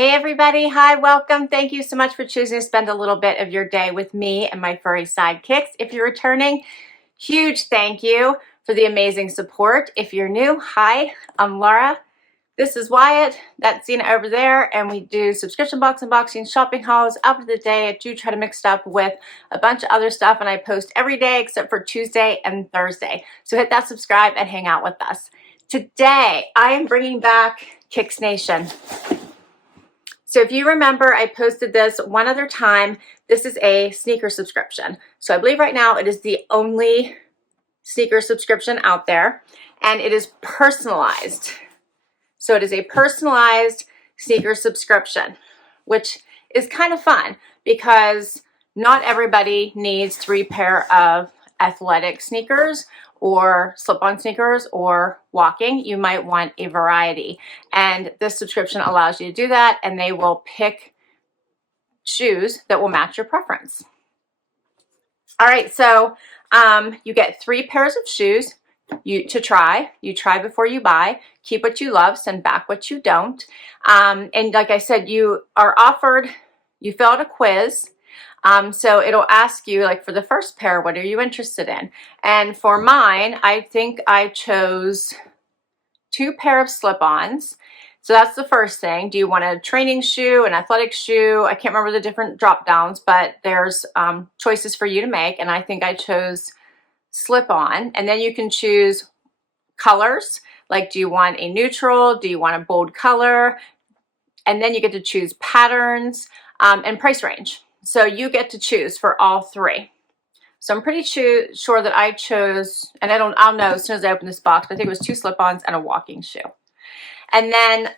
Hey everybody, hi, welcome. Thank you so much for choosing to spend a little bit of your day with me and my furry sidekicks. If you're returning, huge thank you for the amazing support. If you're new, hi, I'm Laura. This is Wyatt, that's Zena over there, and we do subscription box unboxing, shopping hauls, out of the day. I do try to mix it up with a bunch of other stuff, and I post every day except for Tuesday and Thursday. So hit that subscribe and hang out with us. Today, I am bringing back KicksNation. So if you remember, I posted this one other time. This is a sneaker subscription. So I believe right now it is the only sneaker subscription out there, and it is personalized. So it is a personalized sneaker subscription, which is kind of fun because not everybody needs 3 pair of athletic sneakers or slip-on sneakers or walking. You might want a variety, and this subscription allows you to do that, and they will pick shoes that will match your preference. All right, so you get 3 pairs of shoes to try. You try before you buy. Keep what you love, send back what you don't. And like I said, you are offered, you fill out a quiz. So it'll ask you, like, for the first pair, what are you interested in? And for mine, I think I chose 2 pair of slip-ons. So that's the first thing. Do you want a training shoe, an athletic shoe? I can't remember the different drop downs, but there's choices for you to make. And I think I chose slip-on. And then you can choose colors. Like, do you want a neutral? Do you want a bold color? And then you get to choose patterns and price range. So you get to choose for all 3. So I'm pretty sure that I chose, and I'll know as soon as I open this box, but I think it was 2 slip-ons and a walking shoe. And then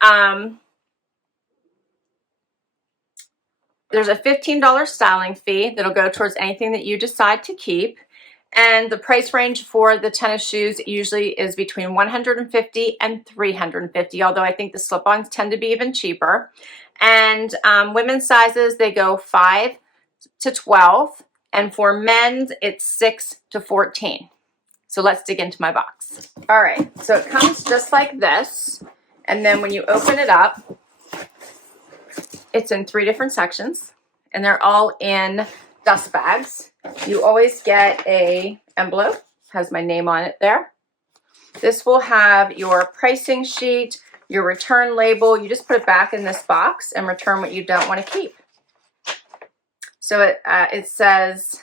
there's a $15 styling fee that'll go towards anything that you decide to keep. And the price range for the tennis shoes usually is between $150 and $350, although I think the slip-ons tend to be even cheaper. And women's sizes, they go 5 to 12. And for men's, it's 6 to 14. So let's dig into my box. All right, so it comes just like this. And then when you open it up, it's in 3 different sections. And they're all in dust bags. You always get a envelope, has my name on it there. This will have your pricing sheet, your return label. You just put it back in this box and return what you don't want to keep. So it says,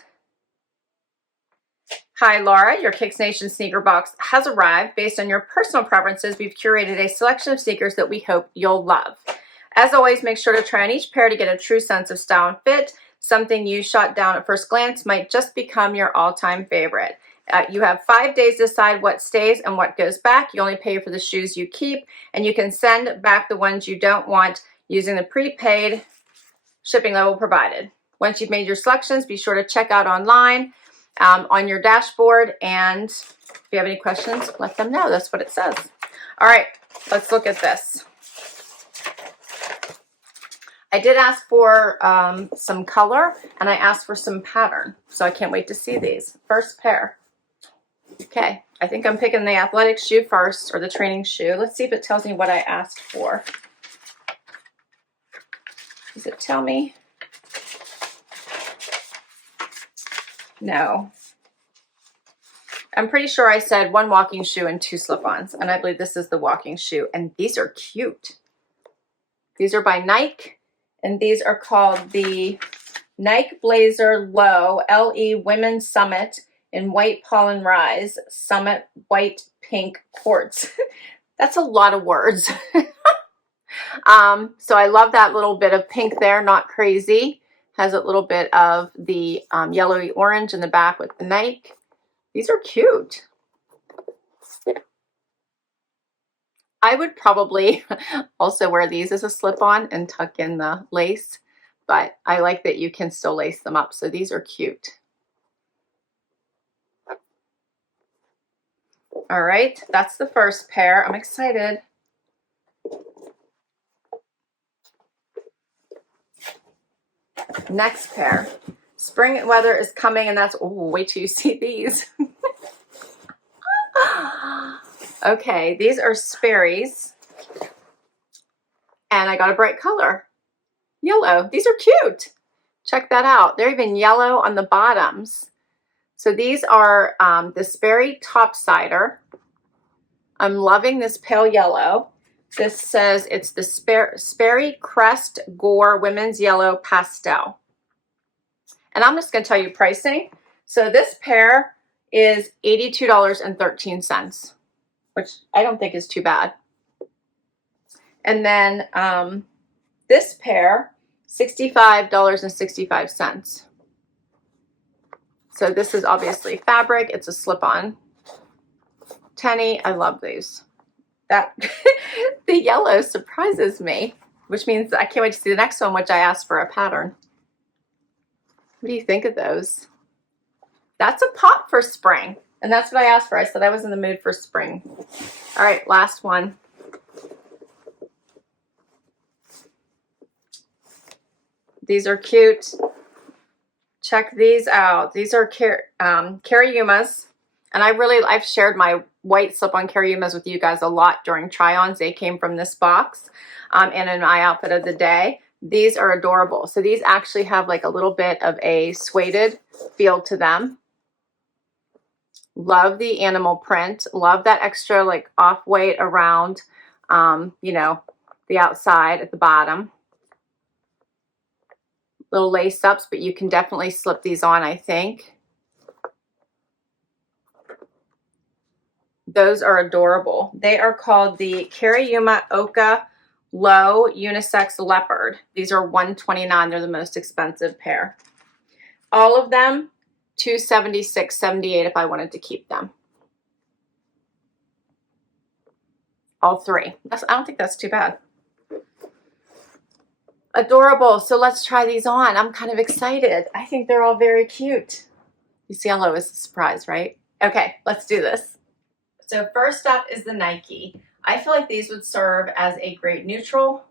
"Hi Laura, your KicksNation sneaker box has arrived. Based on your personal preferences, we've curated a selection of sneakers that we hope you'll love. As always, make sure to try on each pair to get a true sense of style and fit. Something you shot down at first glance might just become your all-time favorite. You have 5 days to decide what stays and what goes back. You only pay for the shoes you keep, and you can send back the ones you don't want using the prepaid shipping level provided. Once you've made your selections, be sure to check out online on your dashboard, and if you have any questions, let them know." That's what it says. All right, let's look at this. I did ask for some color, and I asked for some pattern, so I can't wait to see these. First pair. Okay, I think I'm picking the athletic shoe first, or the training shoe. Let's see if it tells me what I asked for. Does it tell me? No. I'm pretty sure I said 1 walking shoe and 2 slip-ons, and I believe this is the walking shoe, and these are cute. These are by Nike, and these are called the Nike Blazer Low LE Women's Summit in White Pollen Rise Summit White Pink Quartz. That's a lot of words. So I love that little bit of pink there, not crazy. Has a little bit of the yellowy orange in the back with the Nike. These are cute. I would probably also wear these as a slip-on and tuck in the lace, but I like that you can still lace them up, so these are cute. All right, that's the first pair. I'm excited. Next pair. Spring weather is coming, and that's, oh, wait till you see these. Okay, these are Sperry's, and I got a bright color. yellow. These are cute. Check that out. They're even yellow on the bottoms. So these are the Sperry topsider. I'm loving this pale yellow. This says it's the Sperry Crest Gore Women's Yellow Pastel. And I'm just going to tell you pricing. So this pair is $82.13, which I don't think is too bad. And then this pair, $65.65. So this is obviously fabric. It's a slip-on tenny. I love these. That the yellow surprises me, which means I can't wait to see the next one, which I asked for a pattern. What do you think of those? That's a pop for spring. And that's what I asked for. I said I was in the mood for spring. All right, last one. These are cute. Check these out. These are Cariumas. And I've shared my white slip-on Cariumas with you guys a lot during try-ons. They came from this box and in my outfit of the day. These are adorable. So these actually have like a little bit of a suede feel to them. Love the animal print. Love that extra like off-white around, you know, the outside at the bottom. Little lace ups, but you can definitely slip these on, I think. Those are adorable. They are called the Cariuma Oca Low Unisex Leopard. These are $129. They're the most expensive pair. All of them, $276.78 if I wanted to keep them. All three. I don't think that's too bad. Adorable. So let's try these on. I'm kind of excited. I think they're all very cute. This yellow is a surprise, right? Okay, let's do this. So first up is the Nike. I feel like these would serve as a great neutral,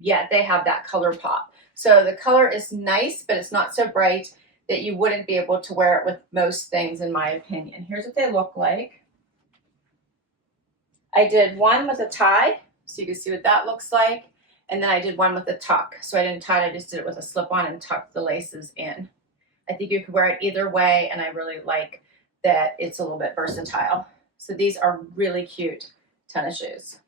yet they have that color pop. So the color is nice, but it's not so bright that you wouldn't be able to wear it with most things, in my opinion. Here's what they look like. I did one with a tie, so you can see what that looks like. And then I did one with a tuck. So I didn't tie it, I just did it with a slip-on and tucked the laces in. I think you could wear it either way, and I really like that it's a little bit versatile. So these are really cute tennis shoes.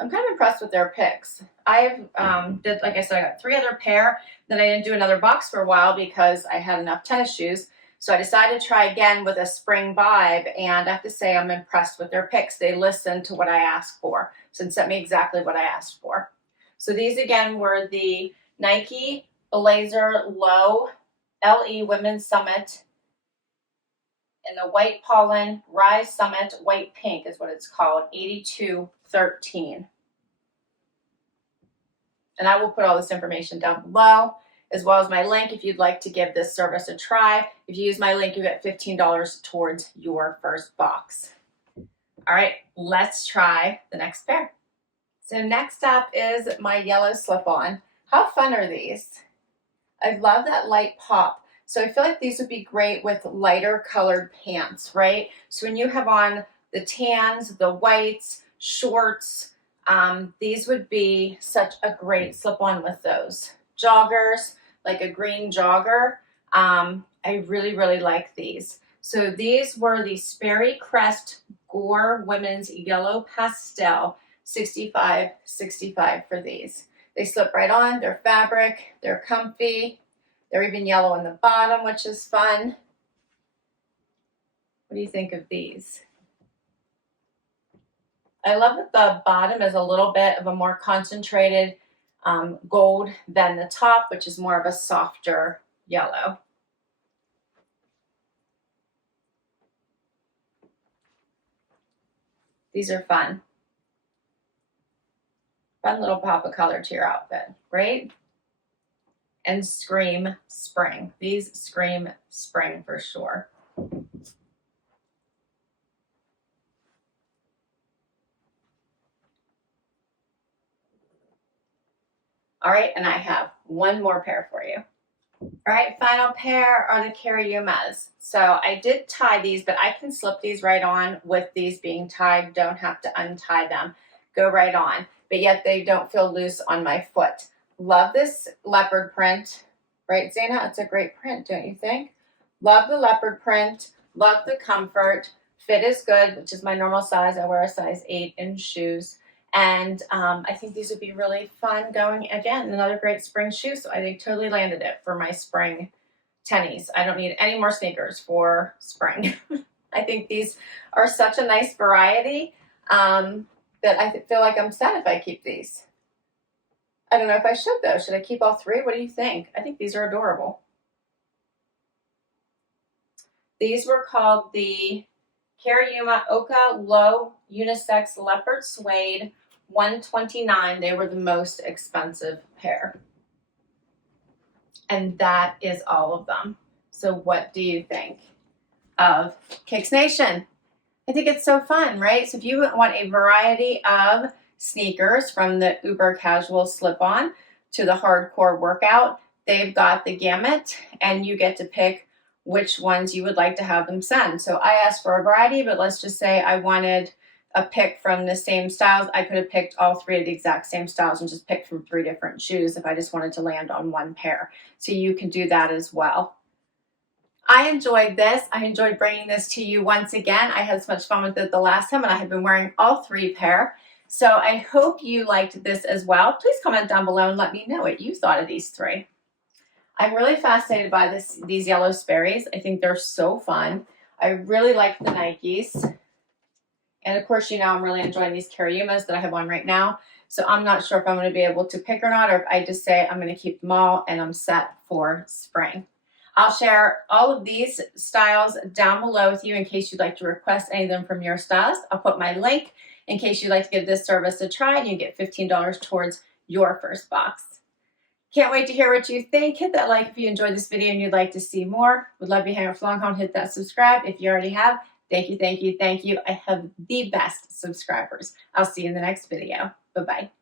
I'm kind of impressed with their picks. Like I said, I got 3 other pair. Then I didn't do another box for a while because I had enough tennis shoes. So I decided to try again with a spring vibe, and I have to say I'm impressed with their picks. They listened to what I asked for, so it sent me exactly what I asked for. So these again were the Nike Blazer Low LE Women's Summit in the white pollen Rise Summit white pink is what it's called, $82.13. And I will put all this information down below, as well as my link if you'd like to give this service a try. If you use my link, you get $15 towards your first box. All right, let's try the next pair. So next up is my yellow slip-on. How fun are these? I love that light pop. So I feel like these would be great with lighter colored pants, right? So when you have on the tans, the whites, shorts, these would be such a great slip-on with those. Joggers, like a green jogger. I really, really like these. So these were the Sperry Crest Gore Women's Yellow Pastel, $65.65 for these. They slip right on, they're fabric, they're comfy. They're even yellow on the bottom, which is fun. What do you think of these? I love that the bottom is a little bit of a more concentrated gold than the top, which is more of a softer yellow. These are fun. Fun little pop of color to your outfit, right? And scream spring. These scream spring for sure. All right, and I have one more pair for you. All right, final pair are the Cariumas. So I did tie these, but I can slip these right on with these being tied. Don't have to untie them. Go right on, but yet they don't feel loose on my foot. Love this leopard print. Right, Zana? It's a great print, don't you think? Love the leopard print. Love the comfort. Fit is good, which is my normal size. I wear a size 8 in shoes. And I think these would be really fun going, again, another great spring shoe. So I think totally landed it for my spring tennies. I don't need any more sneakers for spring. I think these are such a nice variety that I feel like I'm set if I keep these. I don't know if I should though. Should I keep all 3? What do you think? I think these are adorable. These were called the Cariuma Oca Low Unisex Leopard Suede, $129. They were the most expensive pair. And that is all of them. So what do you think of KicksNation? I think it's so fun, right? So if you want a variety of sneakers, from the uber casual slip-on to the hardcore workout, they've got the gamut, and you get to pick which ones you would like to have them send. So I asked for a variety, but let's just say I wanted a pick from the same styles. I could have picked all 3 of the exact same styles and just picked from 3 different shoes if I just wanted to land on one pair. So you can do that as well. I enjoyed this. I enjoyed bringing this to you once again. I had so much fun with it the last time, and I have been wearing all 3 pair. So I hope you liked this as well. Please comment down below and let me know what you thought of these 3. I'm really fascinated by these yellow Sperrys. I think they're so fun. I really like the Nikes. And of course, you know, I'm really enjoying these Cariumas that I have on right now. So I'm not sure if I'm going to be able to pick or not, or if I just say I'm going to keep them all and I'm set for spring. I'll share all of these styles down below with you in case you'd like to request any of them from your stylist. I'll put my link in case you'd like to give this service a try, and you get $15 towards your first box. Can't wait to hear what you think. Hit that like if you enjoyed this video and you'd like to see more. Would love you hang out for long haul. Hit that subscribe if you already have. Thank you, thank you, thank you. I have the best subscribers. I'll see you in the next video. Bye-bye.